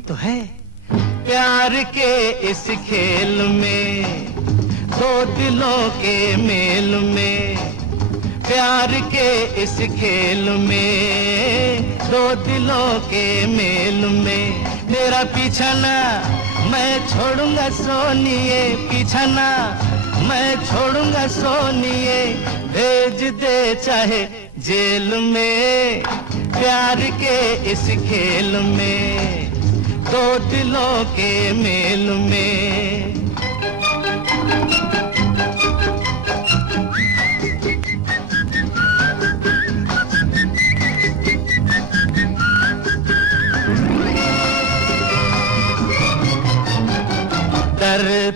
यही तो है प्यार के इस खेल में, दो दिलों के मेल में। प्यार के इस खेल में, दो दिलों के मेल में। तेरा पीछा ना मैं छोड़ूंगा सोनिए, पीछा ना मैं छोड़ूंगा सोनिए। भेज दे चाहे जेल में, प्यार के इस खेल में, दो दिलों के मेल में।